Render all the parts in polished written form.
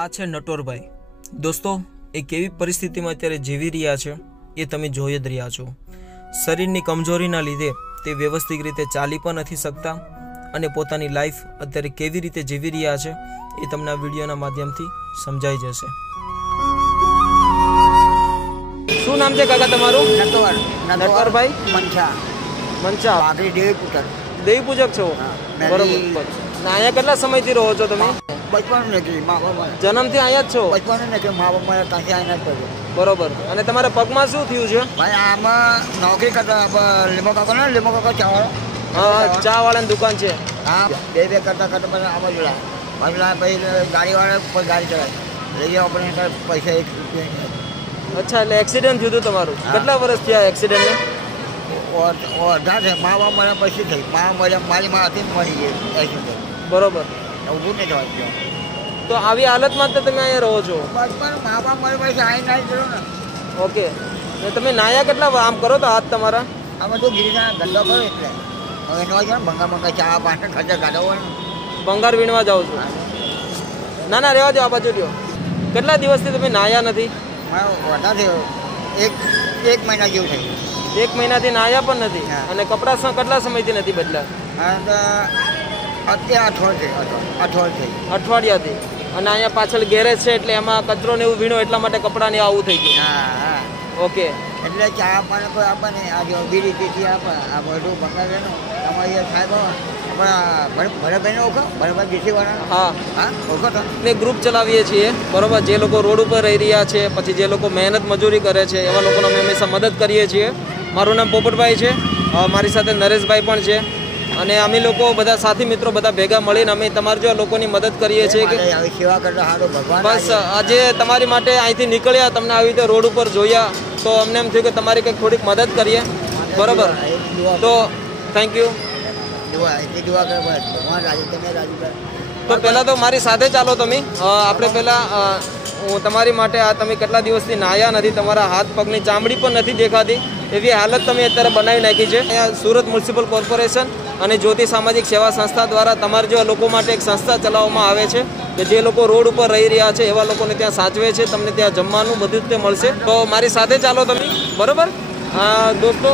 આ છે નટોરભાઈ। દોસ્તો એ કેવી પરિસ્થિતિમાં અત્યારે જીવી રહ્યા છે એ તમે જોઈ જ રહ્યા છો। શરીરની કમજોરીના લીધે તે વ્યવસ્થિત રીતે ચાલી પણ નથી શકતા અને પોતાની લાઈફ અત્યારે કેવી રીતે જીવી રહ્યા છે એ તમને આ વિડીયોના માધ્યમથી સમજાઈ જશે। શું નામ છે કાકા તમારું? નટવરભાઈ મંચા। બાગરી દેવી પુત્ર દેવી પૂજક છો? બરોબર। અહીંયા કેટલા સમયથી રહો છો તમે? બચપન નથી, મા બાપ જન્મથી અહીંયા જ છો? બચપન નથી, મા બાપ મને ત્યાંથી આવીને જ પડ્યો। બરોબર। અને તમારા પગમાં શું થયું છે? ભાઈ આમાં નોકરી કરતા લીમો કાકા ચાવાળો, હા, ચા વાળાની દુકાન છે। હા, બે કરતા પછી આમાં જોડા પછી ગાડીવાળા પર ગાડી ચલાવી લઈ જાઓ આપણે પૈસા 1 રૂપિયા। અચ્છા, એટલે એક્સિડન્ટ થયું હતું તમારું? કેટલા વર્ષ થયા એક્સિડન્ટને? અઢાર છે। મા બાપ મને પછી થઈ, મારી માં હતી મરી ગઈ એક્સિડન્ટ। બરોબર। ઊભું નહીં થવા ગયો। તો આવી હાલતમાં તો તમે અહીંયા રહો છો? બચપન મા બાપ મારી પાસે આવીને આવી ગયો ને। ઓકે। તમે નાયા કેટલા આમ કરો તો હાથ તમારા? આમાં તો ગીરીના ધંધો કરો એટલે હવે ન જાય ને, ભંગા ચા પાણી ખર્ચા કાઢો હોય ને। ભંગાર વીણવા જાઓ છો? ના ના, રહેવા દો, આ બાજુ રહ્યો। કેટલા દિવસથી તમે નાયા નથી? વધારે એક મહિના જેવું થઈ। 1 મહિનાથી નાયા પણ નથી? અને કપડા કેટલા સમયથી નથી બદલ્યા? અઠવાડિયાથી। અને અહીંયા પાછળ ગેરેજ છે એટલે એમાં કચરો ને એવું વીણો એટલા માટે કપડા ને આવું થઈ ગયું? ઓકે। એટલે ચા પાણી કોઈ આપે નહીં, આ જો બીડી પીતી આપે, આ બધું બંગાળ એનો તમારી સાહેબ ભરતભાઈ ઓળખો? ભરતભાઈ દેશી વાળા? હા હા, ઓળખો તો? એટલે ગ્રુપ ચલાવીએ છીએ, બરોબર। જે લોકો રોડ ઉપર રહી રહ્યા છે, પછી જે લોકો મહેનત મજૂરી કરે છે એવા લોકોને અમે હંમેશા મદદ કરીએ છીએ। મારું નામ પોપટભાઈ છે, મારી સાથે નરેશભાઈ પણ છે, અને અમે લોકો બધા સાથી મિત્રો બધા ભેગા મળીને અમે તમારા જેવા લોકોની મદદ કરીએ છીએ કે સેવા કરતા સારો ભગવાન। બસ આજે તમારી માટે અહીંથી નીકળ્યા, તમને આવી રીતે રોડ ઉપર જોયા તો અમને એમ થયું કે તમારી કંઈક થોડીક મદદ કરીએ, બરોબર? તો થેન્ક યુ। તો પહેલાં તો મારી સાથે ચાલો તમે, આપણે પહેલાં હું તમારી માટે આ તમે કેટલા દિવસથી નાહ્યા નથી, તમારા હાથ પગની ચામડી પણ નથી દેખાતી એવી હાલત તમે અત્યારે બનાવી નાખી છે। અહીંયા સુરત મ્યુનિસિપલ કોર્પોરેશન અને જ્યોતિ સામાજિક સેવા સંસ્થા દ્વારા તમારા જેવા લોકો માટે એક સંસ્થા ચલાવવામાં આવે છે કે જે લોકો રોડ ઉપર રહી રહ્યા છે એવા લોકોને ત્યાં સાચવે છે, તમને ત્યાં જમવાનું બધું જ તે મળશે। તો મારી સાથે ચાલો તમે, બરાબર? દોસ્તો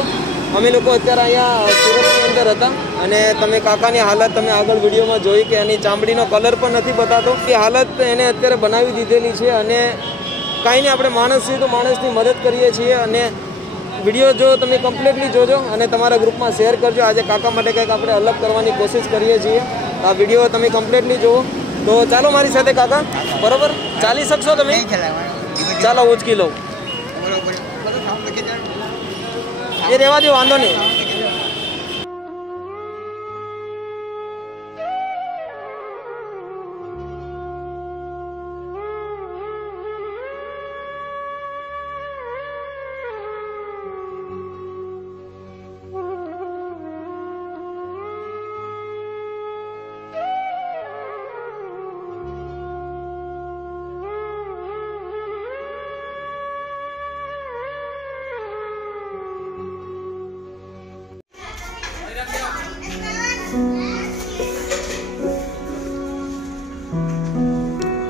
અમે લોકો અત્યારે અહીંયા સુરતની અંદર હતા અને તમે કાકાની હાલત તમે આગળ વિડીયોમાં જોઈ કે એની ચામડીનો કલર પણ નથી બતાતો, એ હાલત એને અત્યારે બનાવી દીધેલી છે। અને કાંઈ નહીં, આપણે માણસ છીએ તો માણસની મદદ કરીએ છીએ। અને વિડીયો જો તમે કમ્પ્લીટલી જોજો અને તમારા ગ્રુપમાં શેર કરજો। આજે કાકા માટે કંઈક આપણે અલગ કરવાની કોશિશ કરીએ છીએ। આ વિડીયો તમે કમ્પ્લીટલી જુઓ। તો ચાલો મારી સાથે કાકા, બરાબર? ચાલી શકશો તમે? ચાલો ઉચકી લઉં, એ રહેવા દો, વાંધો નહીં।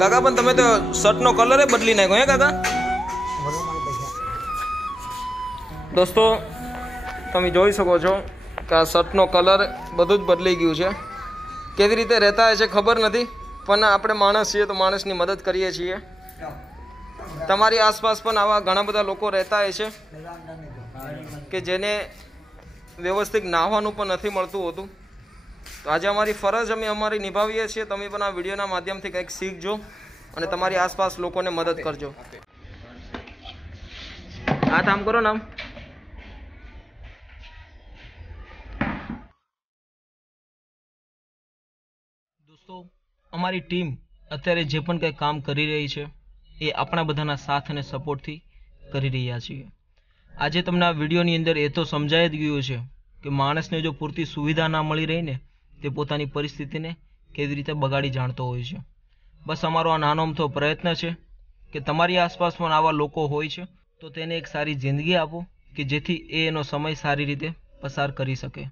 કાકા પણ તમે તો શર્ટનો કલર બદલી નાખ્યો હે કાકા? દોસ્તો તમે જોઈ શકો છો કે આ શર્ટનો કલર બધું જ બદલી ગયું છે। કેવી રીતે રહેતા હોય છે ખબર નથી, પણ આપણે માણસ છીએ તો માણસની મદદ કરીએ છીએ। તમારી આસપાસ પણ આવા ઘણા બધા લોકો રહેતા હોય છે કે જેને વ્યવસ્થિત નાહવાનું પણ નથી મળતું હોતું। તો આજે અમારી ફરજ અમે અમારી નિભાવીએ છીએ। તમે પણ આ વિડીયોના માધ્યમથી કંઈક શીખજો અને તમારી આસપાસ લોકોને મદદ કરજો। હાથ આમ કરો નામ। દોસ્તો અમારી ટીમ અત્યારે જે પણ કંઈ કામ કરી રહી છે એ આપણા બધાના સાથ અને સપોર્ટથી કરી રહ્યા છીએ। આજે તમને આ વિડીયોની અંદર એ તો સમજાઈ જ ગયું છે કે માણસને જો પૂરતી સુવિધા ના મળી રહી ને તે પોતાની પરિસ્થિતિને કેવી રીતે બગાડી જાણતો હોય છે। બસ અમારો આ નાનો અમથો પ્રયત્ન છે કે તમારી આસપાસ પણ આવા લોકો હોય છે તો તેને એક સારી જિંદગી આપો કે જેથી એ એનો સમય સારી રીતે પસાર કરી શકે।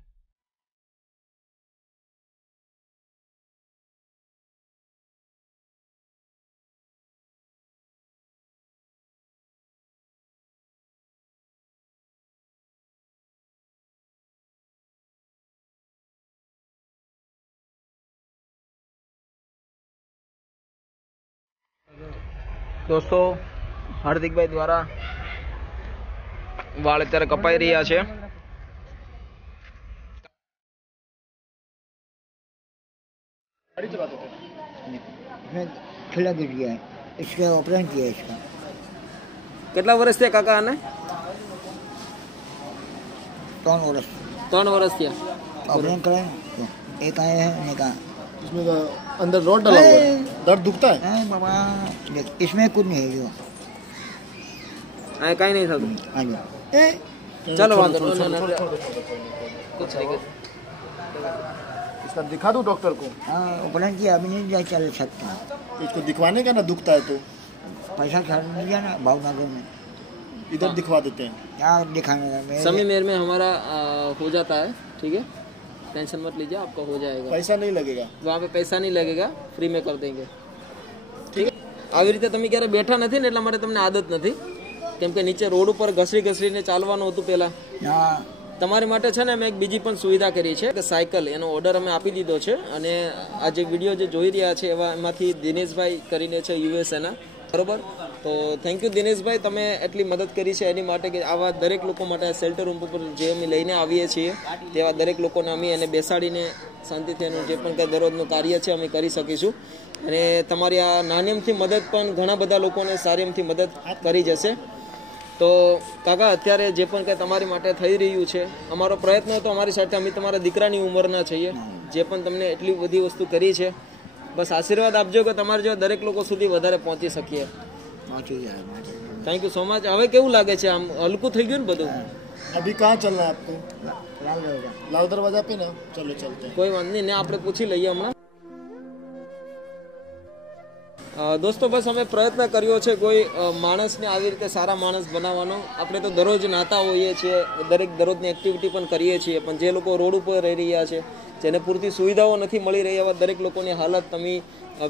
દોસ્તો હાર્દિકભાઈ દ્વારા વાળ અત્યારે કપાઈ રહ્યા છે. खिला गिर गया है, इसका ऑपरेशन किया है इसका. કેટલા વર્ષ થયા કાકા આને? 3 वर्ष 3 વર્ષ થયા. ऑपरेशन कराए तो एक आए हैं ने कहा इसमें अंदर रॉड डला हुआ है, दर्द दुखता है? नहीं बाबा देख इसमें कुछ नहीं है जो. આ કાંઈ નહીં થતું. आ जाओ ચાલો વાંધો छोड़, નહીં. छोड़, छोड़, छोड़, छोड़, कुछ नहीं. इसका दिखा दूं डॉक्टर को? हाँ ऑपरेशन किया अभी नहीं जा चल सकता. इसको दिखवाने का ना, दुखता है तो पैसा खर्च नहीं दिया ना भावनगर में. इधर दिखवा देते हैं. क्या दिखाने का समय मेर में हमारा हो जाता है. ठीक है, टेंशन मत लीजिए, आपका हो जाएगा. पैसा नहीं लगेगा. वहाँ पे पैसा नहीं लगेगा, फ्री में कर देंगे. ठीक है. આવી રીતે તમે ક્યારે બેઠા નથી ને એટલા માટે તમને આદત નથી, કેમ કે નીચે રોડ ઉપર ઘસરીને ચાલવાનું હતું પહેલા. ना તમારી માટે છે ને અમે એક બીજી પણ સુવિધા કરી છે કે સાયકલ, એનો ઓર્ડર અમે આપી દીધો છે. અને આ જે વિડીયો જે જોઈ રહ્યા છે એમાંથી દિનેશભાઈ કરીને છે યુએસએના, બરોબર. તો થેન્ક યુ દિનેશભાઈ, તમે એટલી મદદ કરી છે એની માટે કે આવા દરેક લોકો માટે શેલ્ટર રૂમ ઉપર જે અમે લઈને આવીએ છીએ તેવા દરેક લોકોને અમે એને બેસાડીને શાંતિથી એનું જે પણ કંઈ દરરોજનું કાર્ય છે અમે કરી શકીશું. અને તમારી આ નાની અમથી મદદ પણ ઘણા બધા લોકોને સારી અમથી મદદ કરી જશે. તો કાકા અત્યારે જે પણ કંઈ તમારી માટે થઈ રહ્યું છે, અમારો પ્રયત્ન હતો અમારી સાથે, અમે તમારા દીકરાની ઉંમરના છીએ, જે પણ તમને એટલી બધી વસ્તુ કરી છે, બસ આશીર્વાદ આપજો કે તમારા જેવા દરેક લોકો સુધી વધારે પહોંચી શકીએ. Thank you so much. હવે કેવું લાગે છે? આમ હલકું થઈ ગયું ને બધું? अभी कहाँ चलना है आपको? लाल दरवाजा. लाल दरवाजा पे ना, चलो चलते हैं. કોઈ વાંધો નહીં ને, આપણે પૂછી લઈએ હમણાં. દોસ્તો બસ અમે પ્રયત્ન કર્યો છે કોઈ માણસને આવી રીતે સારા માણસ બનાવવાનો. આપણે તો દરરોજ નાતા હોઈએ છીએ, દરરોજની એક્ટિવિટી પણ કરીએ છીએ, પણ જે લોકો રોડ ઉપર રહી રહ્યા છે, જેને પૂરતી સુવિધાઓ નથી મળી રહી, એવા દરેક લોકોની હાલત તમે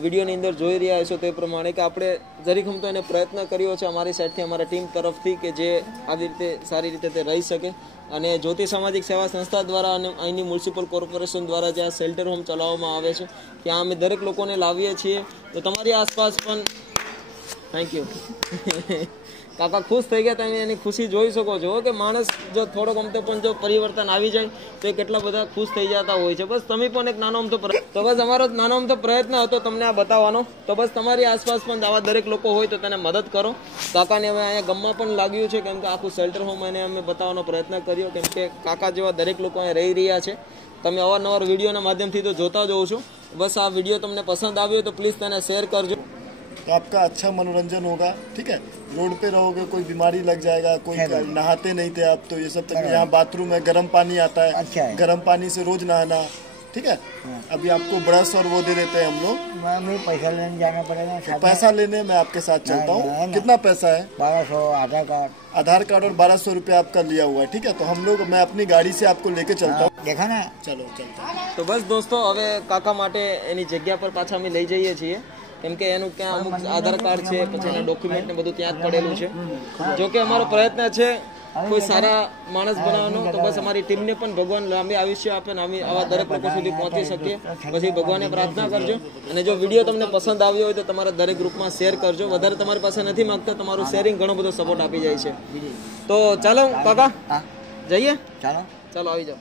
વિડીયોની અંદર જોઈ રહ્યા છો તે પ્રમાણે કે આપણે જરીખમ તો એને પ્રયત્ન કર્યો છે અમારી સાઈડથી, અમારા ટીમ તરફથી, કે જે આવી રીતે સારી રીતે તે રહી શકે. અને જ્યોતિ સામાજિક સેવા સંસ્થા દ્વારા અને અહીંની મ્યુનિસિપલ કોર્પોરેશન દ્વારા જ્યાં શેલ્ટર હોમ ચલાવવામાં આવે છે ત્યાં અમે દરેક લોકોને લાવીએ છીએ. તો તમારી આસપાસ પણ થેન્ક યુ કાકા ખુશ થઈ ગયા, તમે એની ખુશી જોઈ શકો છો કે માણસ જો થોડોક અમતો પણ જો પરિવર્તન આવી જાય તો એ કેટલા બધા ખુશ થઈ જતા હોય છે. બસ તમે પણ એક નાનો અમતો તો બસ અમારો નાનો અમતો પ્રયત્ન હતો તમને આ બતાવવાનો. તો બસ તમારી આસપાસ પણ આવા દરેક લોકો હોય તો તેને મદદ કરો. કાકાને હવે અહીંયા ગમમાં પણ લાગ્યું છે, કેમ કે આખું શેલ્ટર હોમ એને અમે બતાવવાનો પ્રયત્ન કર્યો, કેમ કે કાકા જેવા દરેક લોકો અહીંયા રહી રહ્યા છે. તમે અવારનવાર વિડીયોના માધ્યમથી તો જોતા જ હોવ છો. બસ આ વિડીયો તમને પસંદ આવ્યો તો પ્લીઝ તેને શેર કરજો. तो आपका अच्छा मनोरंजन होगा. ठीक है, रोड पे रहोगे कोई बीमारी लग जाएगा, कोई नहाते नहीं थे आप तो ये सब तक. यहाँ बाथरूम है, गर्म पानी आता है, अच्छा है. गर्म पानी से रोज नहाना. ठीक है, अभी आपको ब्रश और वो दे देते हैं हम लोग. मैं पैसा लेने जाना पड़ेगा. पैसा लेने मैं आपके साथ चलता हूँ. कितना पैसा है? 1200 आधार कार्ड. आधार कार्ड और 1200 रुपये आपका लिया हुआ है. ठीक है, तो हम लोग, मैं अपनी गाड़ी से आपको लेके चलता हूँ. देखा ना, चलो चलते हैं. તો બસ દોસ્તો હવે કાકા માટે એની જગ્યા પર પાછા અમે લઈ જઈએ છીએ, કેમ કે એનું ક્યાં અમુક આધાર કાર્ડ છે, પછી એના ડોક્યુમેન્ટ ને બધું ત્યાં જ પડેલું છે. જો કે અમારો પ્રયત્ન છે કોઈ સારા માણસ બનાવવાનો. તો બસ અમારી ટીમને પણ ભગવાન લાંબી આયુષ્ય આપે ને અમે આવા દરેક લોકો સુધી પહોંચી શકીએ. પછી ભગવાનને પ્રાર્થના કરજો. અને જો વિડીયો તમને પસંદ આવ્યો હોય તો તમારા દરેક ગ્રુપમાં શેર કરજો. વધારે તમારી પાસે નથી માંગતા, તમારું શેરિંગ ઘણો બધો સપોર્ટ આપી જાય છે. તો ચાલો કાકા જઈએ, ચાલો ચાલો આવી જાઓ.